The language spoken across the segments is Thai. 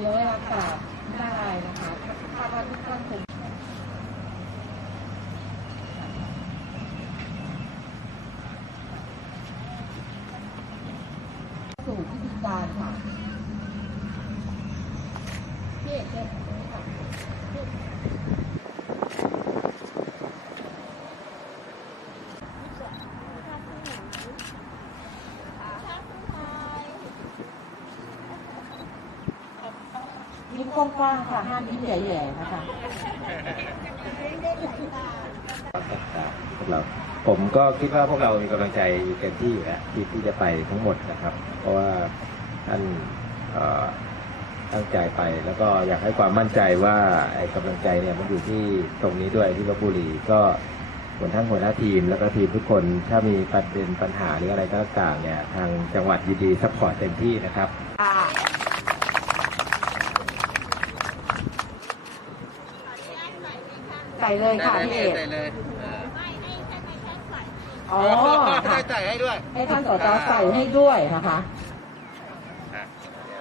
เดี๋ยวไว้รักษาได้นะคะคาดว่าทุกท่านคงสู่พิธีการค่ะพี่เอกเชิญตรงนี้ค่ะยิ้ม กว้างๆค่ะห้ามยิ้มแย่ๆนะคะพวกเราผมก็คิดว่าพวกเรามีกำลังใจอยู่เต็มที่อยู่แล้วที่ที่จะไปทั้งหมดนะครับ เพราะว่าท่านเอ่อตั้งใจไปแล้วก็อยากให้ความมั่นใจว่าไอ้กำลังใจเนี่ยมันอยู่ที่ตรงนี้ด้วยที่ลบบุรีก็ส่วนทั้งหัวหน้าทีมแล้วก็ทีมทุกคนถ้ามีประเด็นปัญหาหรืออะไรก็ต่างๆเนี่ยทางจังหวัดยินดีซัพพอร์ตเต็มที่นะครับ ใส่ เลยค่ะพี่เอกใส่เลยอ๋อค่ะใส่ให้ด้วย ให้ท่านสจใส่ให้ด้วยนะคะ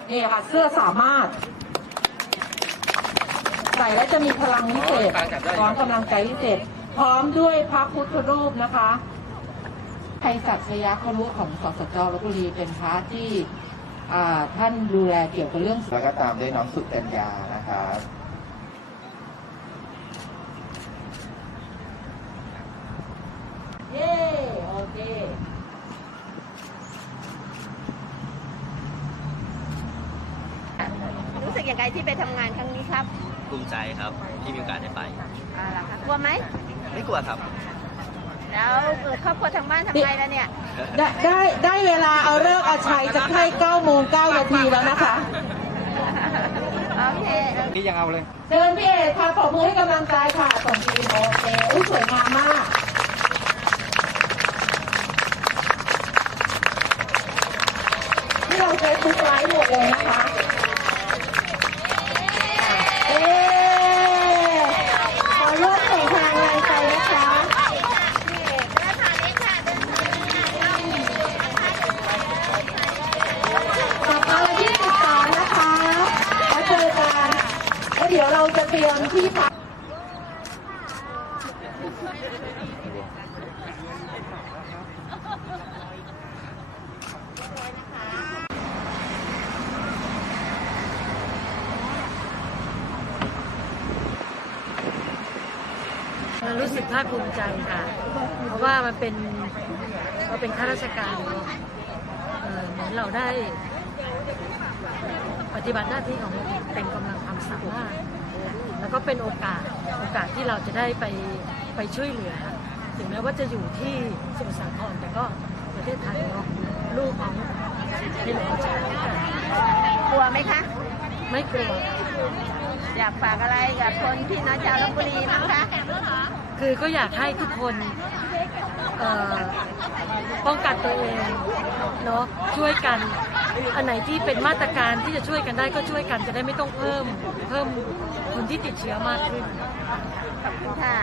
นี่ค่ะเสื้อสามารถ ใส่แล้วจะมีพลังวิเศษพร้อมกำลังใจวิเศษ พร้อมด้วยพระพุทธรูปนะคะไทยศักดิ์สยาครุของสสจลบบุรีเป็นพระที่อ่าท่านดูแลเกี่ยวกับเรื่องแล้วก็ตามด้วยน้องสุกัญญานะครับ เย้โอเค รู้สึก ยังไงที่ไปทำงานครั้งนี้ครับภูมิใจครับที่มีโอกาสได้ไปอ่าล่ะคะกลัวไหม ไม่กลัวครับ แล้วเกิดครอบครัวทางบ้านทำไงแล้วเนี่ย ได้ได้ได้เวลาเอาเลิกษ์เอาชัยจะให้9โมง9นาทีแล้วนะคะ โอเค นี่ยังเอาเลย เชิญพี่เอกค่ะขอมือให้กำลังใจค่ะส่งทีมโอเคอุ้ยสวยงามมาก ที่เราใช้ทุกไลฟ์หมดเลยนะคะเอ๊ขอร่วมส่งพลังแรงใจนะคะต่อไปวันที่13นะคะแล้วเจอกันแล้ว เราจะเตรียมที่พักรู้สึกภาคภูมิใจค่ะ เพราะว่ามันเป็นเราเป็นข้าราชการเนอะเอ่อเหมือนเราได้ปฏิบัติหน้าที่ของเราเป็นกำลังความสามารถ แล้วก็เป็นโอกาสโอกาสที่เราจะได้ไปไปช่วยเหลือ ถึงแม้ว่าจะอยู่ที่สมุทรสาครแต่ก็ประเทศไทยเนาะลูกของในหลวงรัชกาลที่เก้ากลัวไหมคะ ไม่กลัวอยากฝากอะไรกับคนพี่น้องชาวลบบุรีบ้างคะคือก็อยากให้ทุกคนเอ่อป้องกันตัวเองเนาะช่วยกัน อันไหนที่เป็นมาตรการที่จะช่วยกันได้ก็ช่วยกันจะได้ไม่ต้องเพิ่ม เพิ่มคนที่ติดเชื้อมากขึ้น ขอบคุณค่ะ